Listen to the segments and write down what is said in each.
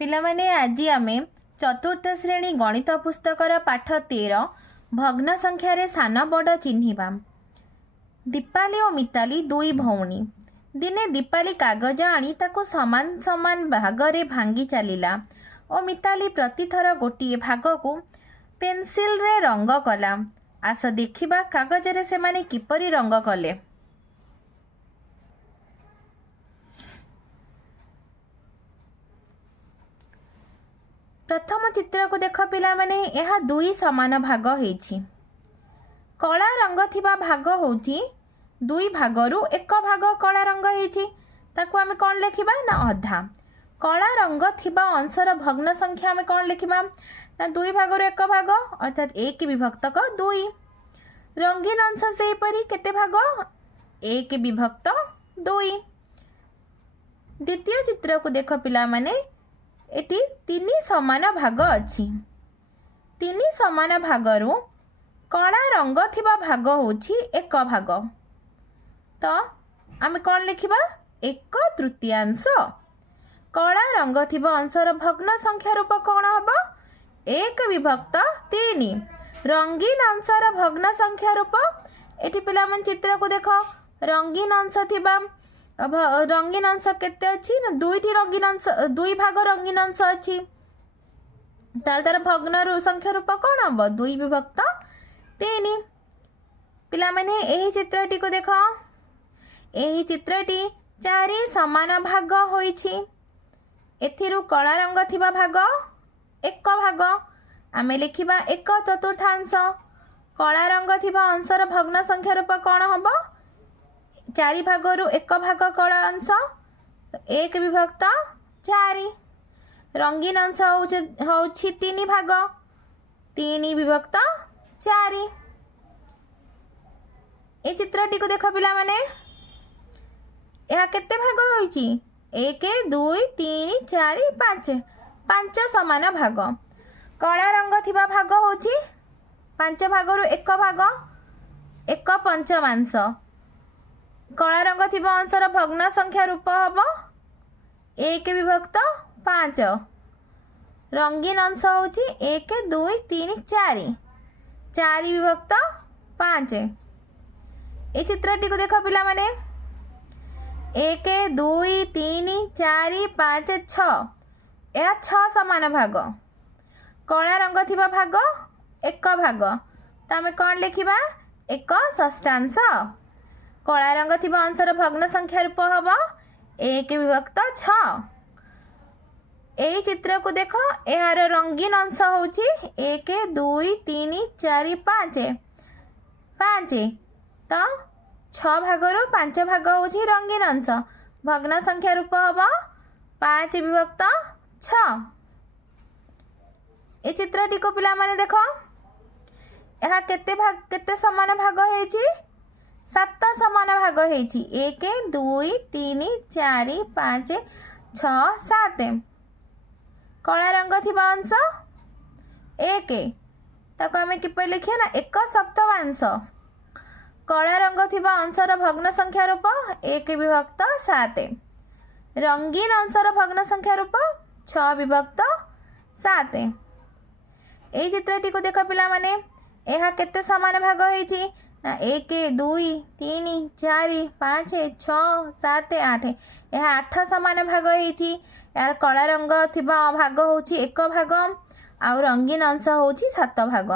पिलामाने आज आमे चतुर्थ श्रेणी गणित पुस्तकर पाठ 13 भग्न संख्यार सान बड़ चिन्हिबा। दीपाली और मिताली दुई भौणी। दिने दीपाली कागज आनी ताको समान समान भागरे भांगी चलिला और मिताली प्रतिथर गोटे भाग को पेंसिल रे रंग कला। आस देखिबा कागज रे से माने किपरि रंग कले। प्रथम चित्र को देख पिला माने यह दुई समान भाग होईछि। कला रंग थिबा भाग होउछि दुई भागरु एक भाग कला रंग होईछि। ताकू आमे कोन लेखिबा ना अधा। कला रंग थिबा अंशर भग्न संख्या आमे कोन लेखिबा ना दुई भागरु एक भाग अर्थात एक विभक्त को दुई। रंगीन अंश से परी केते भाग एक विभक्त दुई। द्वितीय चित्र को देख पिला माने एटी तीन समान भाग अछि। तीन समान भागरु कला रंग थिबा भाग होछि एक भाग। तो आमे कोन लिखिबा एक तृतीयांश। कला रंग थिबा अंशर भग्न संख्या रूप कोन हबो एक विभक्त तीन। रंगीन अंशर भग्न संख्या रूप एटी पिला मन चित्र को देखो। रंगीन अंश थिबा रंगीन अंश केते अछि ना दुईटी रंगीन अंश दुई भाग रंगीन अंश अछि। तार भग्न संख्या रूप कोन हबो दुई विभक्त तीन। पिला माने एही चित्रटी को देखो। एही चित्रटी चारि समान भाग होईछि। एथिरु कला रंग थिबा भाग एक भाग आमे लिखिबा एक चतुर्थांश। कला रंग थिबा अंशर भग्न संख्या रूप कोन हबो चारि भागरु एक भाग कला अंश तो एक विभक्त चारि। रंगीन अंश होछि तीन भाग तीन विभक्त चारि। ए चित्रटी को देखो पिला माने यह केते भाग होईछि एक दुई तीन चारि पाँच पाँच समान भाग। कला रंग थिबा भाग होछि पाँच भागरु एक भाग एक पंचमांश। कला रंग थिबा अंशर भग्न संख्या रूप हबो एक विभक्त पाँच। रंगीन अंश होछि एक दुई तीन चारि चारि विभक्त पाँच। ए चित्रटी को देखो पिला माने एक दुई तीन चारि पाँच छ यह छ समान भाग। कला रंग थिबा भाग एक भाग तो आमे कोन लिखिबा एक षष्ठांश। कला रंग थिबा अंशर भग्न संख्या रूप हबो एक विभक्त छ। एही चित्र को देखो यार रंगीन अंश होछि एक दुई तीन चारि पाँच पाँच। तो छ भागरु पाँच भाग होछि रंगीन अंश भग्न संख्या रूप हबो पाँच विभक्त छ। ए चित्रटी को पिला माने देखो यह केते समान भाग होइछि सात समान भाग होइछि एक दुई तीन चारि पाँच छ सात। कला रंग थिबा अंश एक ताको आमे किपर लिखिया ना एक सप्तमांश। कला रंग थिबा अंशर भग्न संख्या रूप एक विभक्त सात। रंगीन अंशर भग्न संख्या रूप छ विभक्त सात। एही चित्रटी को देख पिला माने यह केते समान भाग होइछि ना एक दुई तीन चारि पाँच छ सात आठ यह आठ समान भाग होइछि। यार कला रंग थिबा भाग होछि एक भाग आउ रंगीन अंश होछि सात भाग।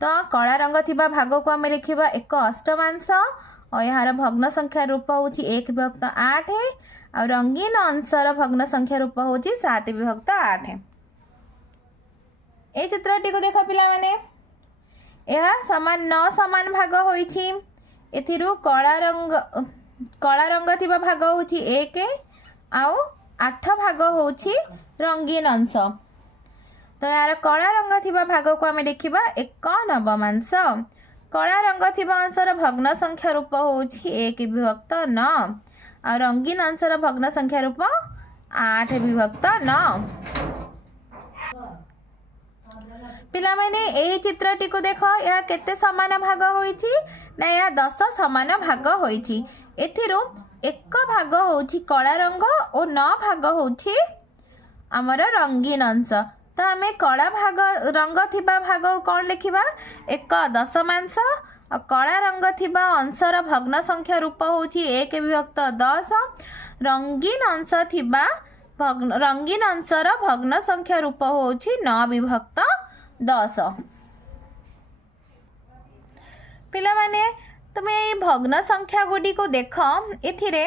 तो कला रंग थिबा भाग को आमे लिखिबा एक अष्टमांश और यार भग्न संख्या रूप होछि एक विभक्त आठ और रंगीन अंशर भग्न संख्या रूप होछि सात विभक्त आठ। ए चित्रटी को देखो पिला माने यह समान नौ समान भाग होइछि। एथिरु कला रंग थिबा भाग होछि एक आउ आठ भाग होछि रंगीन अंश। तो यार कला रंग थिबा भाग को आमे देखिबा एक नवमांश। कला रंग थिबा अंशर भग्न संख्या रूप होछि एक विभक्त नौ और रंगीन अंशर भग्न संख्या रूप आठ विभक्त नौ। पिला माने एही चित्रटी को देखो यह केते समान भाग होइछि ना यह 10 समान भाग होइछि। एथिरु एक भाग होछि कला रंग और 9 भाग होछि आमर रंगीन अंश। तो आम कला भाग रंग थिबा भाग कौन लिखिबा एक दशमांश और कला रंग थिबा अंशर भग्न संख्या रूप होची 1 विभक्त 10। रंगीन अंश थिबा रंगीन अंशर भग्न संख्या रूप होची 9 विभक्त 10। पिला माने तुम ये भग्न संख्या गुडी को देख एथिरे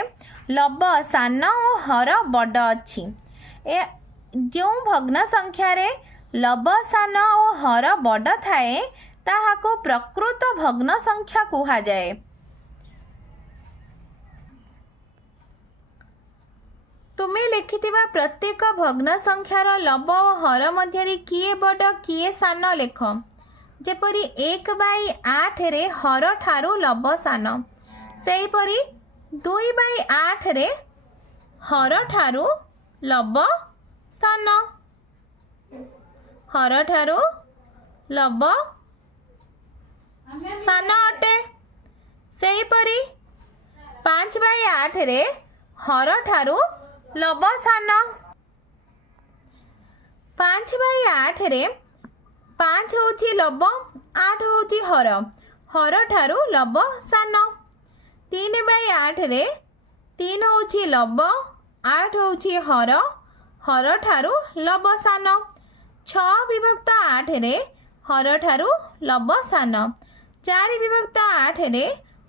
लब सान और हर बड़ अच्छी ए जो भग्न संख्या रे लब सान और हर बड़ थाए ताहाको प्रकृत भग्न संख्या कुहा जाए। तुम्हें लिखिथिबा प्रत्येक भग्न संख्यार लब और हर मध्यरे किए बड़ किए सान लेख। जेपरी 1/8 रे हर ठारू लब सान सेहीपरि 2/8 रे हर ठारू लब सान हर ठारू लब सान अटे। सेहीपरि 5/8 रे हर ठारू लब सान 5/8 रे 5 होची लब 8 होची हर हर ठारू लब सान। 3/8 रे 3 होची लब 8 होची हर हर ठारू लब सान। 6 विभक्त 8 रे हर ठारू लब सान। 4 विभक्त 8 रे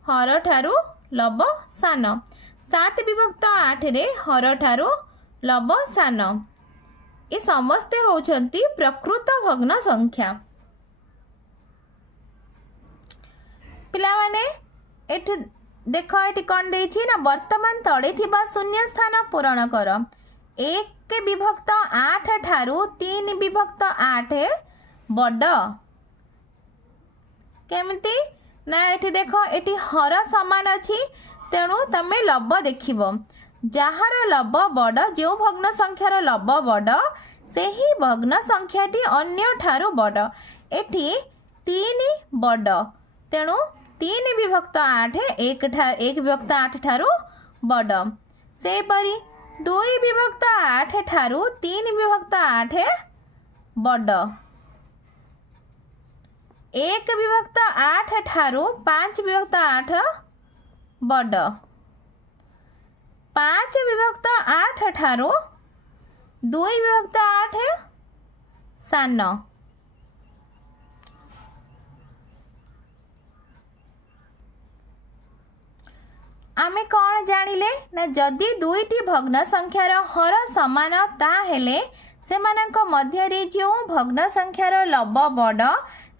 हर ठारू लब सान। 7 विभक्त 8 रे हर ठारू लब सान। ये समस्ते होचंती प्रकृत भग्न संख्या। पिला माने एठु देख एठी कौन देछि ना वर्तमान तळे थिबा शून्य स्थान पूरण कर। 1 विभक्त 8 ठारू 3 विभक्त 8 बड़ केमिति ना एठी देख एठी हर समान अछि तेणु तमे लब देखिबो जहार लब बड़ जो भग्न संख्यार लब बड़ से ही भग्न संख्याटी अन्य ठारू बड़। एठी 3 बड़ तेणु 3 विभक्त 8 1 विभक्त 8 ठारू बड़। से परी 2 विभक्त 8 ठारू 3 विभक्त 8 बड़। 1 विभक्त 8 ठारू 5 विभक्त 8 बड़। 5 विभक्त 8 ठारू 2 विभक्त 8 सान। आमे कौन जानिले ना जदि दुईटी भग्न संख्यार हर समान ताहेले सेमानक मध्यरे जो भग्न संख्यार लब बड़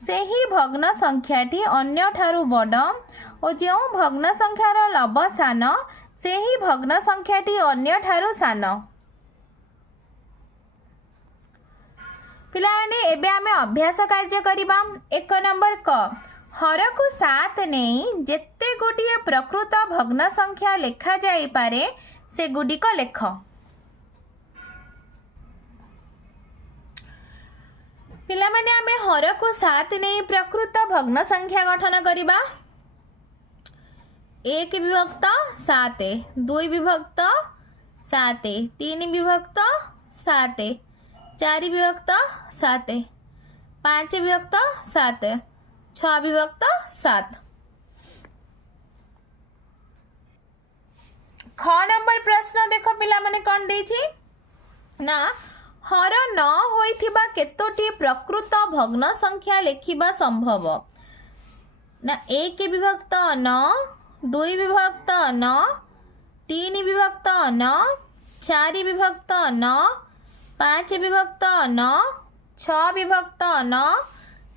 से ही भग्न संख्याटी अन्य ठारू बड़ और जो भग्न संख्यार लब सान से ही भग्न संख्याटी अन्य ठारू सान। पिलाने एबे आमे अभ्यास कार्य करिबा। 1 नंबर क हर को 7 नहीं जेते गुडिये प्रकृत भग्न संख्या लेखा जाई पारे से गुडिक लेख। पिला माने आमे हर को 7 नहीं प्रकृत भग्न संख्या गठन करिबा। 1 विभक्त 7 2 विभक्त 7 3 विभक्त 7 4 विभक्त 7 5 विभक्त 7 6 विभक्त 7। ख नंबर प्रश्न देखो पिला माने कौन देछि ना हर न होइथिबा केतोटी प्रकृत भग्न संख्या लेखिबा संभव ना 1 विभक्त 9 2 विभक्त 9 3 विभक्त 9 4 विभक्त 9 5 विभक्त 9 6 विभक्त 9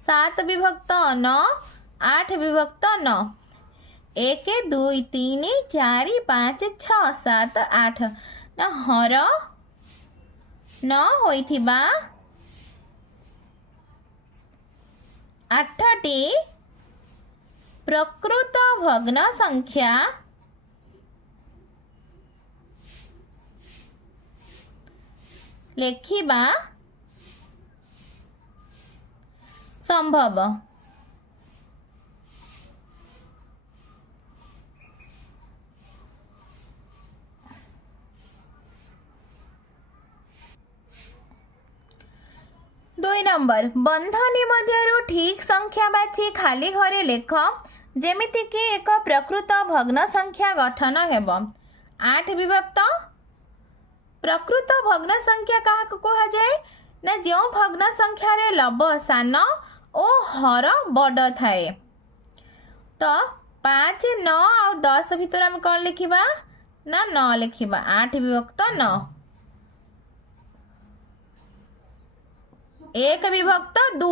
7 विभक्त 9 8 विभक्त 9। 1 2 3 4 5 6 7 8 ना हर न होइथिबा 8टी प्रकृत भग्न संख्या लेखिबा संभव। 2 नंबर बंधनी मध्यरु ठीक संख्या बाछि खाली घरे लेख जेमिति कि एक प्रकृत भग्न संख्या गठन हेब 8 विभक्त प्रकृत भग्न संख्या क्या कह जाए ना जो भग्न संख्या रे लब सान और हर बड़ थाए तो 5 9 और 10 भितर आम कौन लिखा ना 9 लिखा 8 विभक्त 9 1 विभक्त 2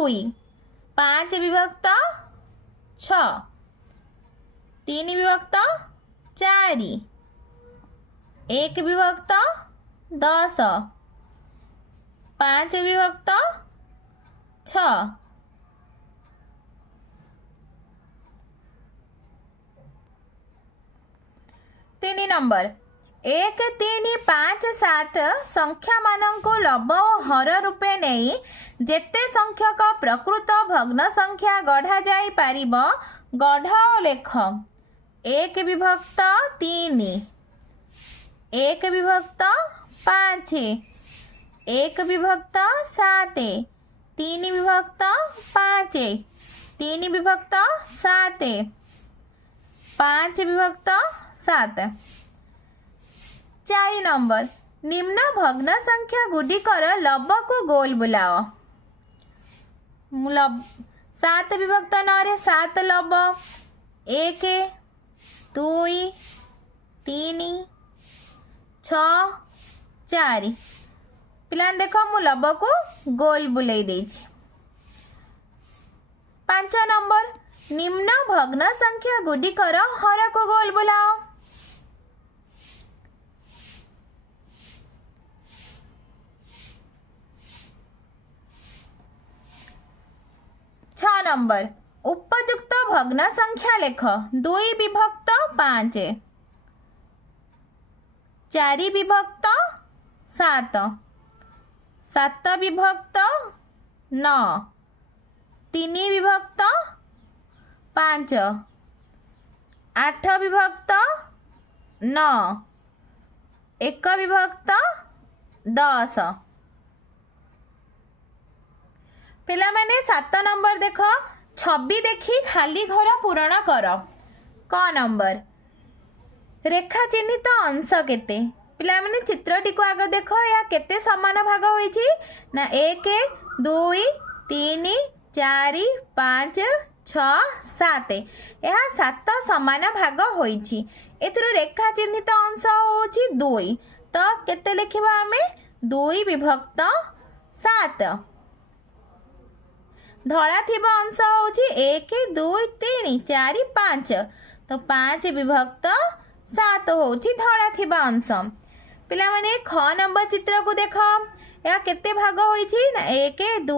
5 विभक्त 6 3 विभक्त 4 1 विभक्त 10 5 विभक्त 6 3 नंबर 1 3 5 7 संख्या मानंको लब और हर रूपे नहीं जेते संख्यक प्रकृत भग्न संख्या गढ़ा जाई पारिब गढ़ और लेख 1 विभक्त 3 1 विभक्त 5 1 विभक्त 7 3 विभक्त 5 3 विभक्त 7 5 विभक्त 7 4 नंबर निम्न भग्न संख्या गुडिकर लब को गोल बुलाओ 7 विभक्त 9 रे 7 लब 1 2 3 6 4 पिलान देखो मु लब को गोल बुलाई देछि 5 नंबर निम्न भग्न संख्या गुडिकर हर को गोल बुलाओ 6 नंबर उपयुक्त भग्न संख्या लेख 2 विभक्त 5 4 विभक्त 7 7 विभक्त 9 3 विभक्त 5 8 विभक्त 9 1 विभक्त 10 पिला माने 7 नंबर देख छवि देखी खाली घर पूरण कर क नंबर रेखा चिन्हित अंश केते पिला माने चित्रटी को आगे देख या केते समान भाग होईची ना 1 2 3 4 5 6 7 यह 7 समान भाग होईची एथरो रेखा चिन्हित अंश होची 2 तो केते लिखिबा हमें 2 विभक्त 7 धड़ा थिबा अंश होची 1 2 3 4 5 तो 5 विभक्त 7 होची धड़ा थिबा अंश पिला माने ख नंबर चित्र को देख या केते भाग होईची ना 1 2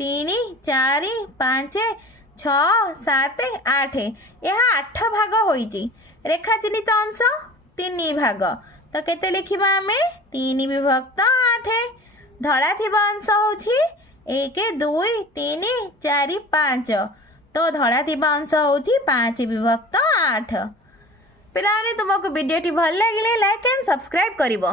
3 4 5 6 7 8 यह 8 भाग होईची रेखा चिन्हित अंश 3 भाग तो केते लिखिबा हमें 3 विभक्त 8 धड़ा थिबा अंश होची 1 2 3 4 5 तो धड़ा थिबा अंश होची 5 विभक्त 8 पिलाने तुमको वीडियो टी भल लागिले लाइक एंड सब्सक्राइब करिवो।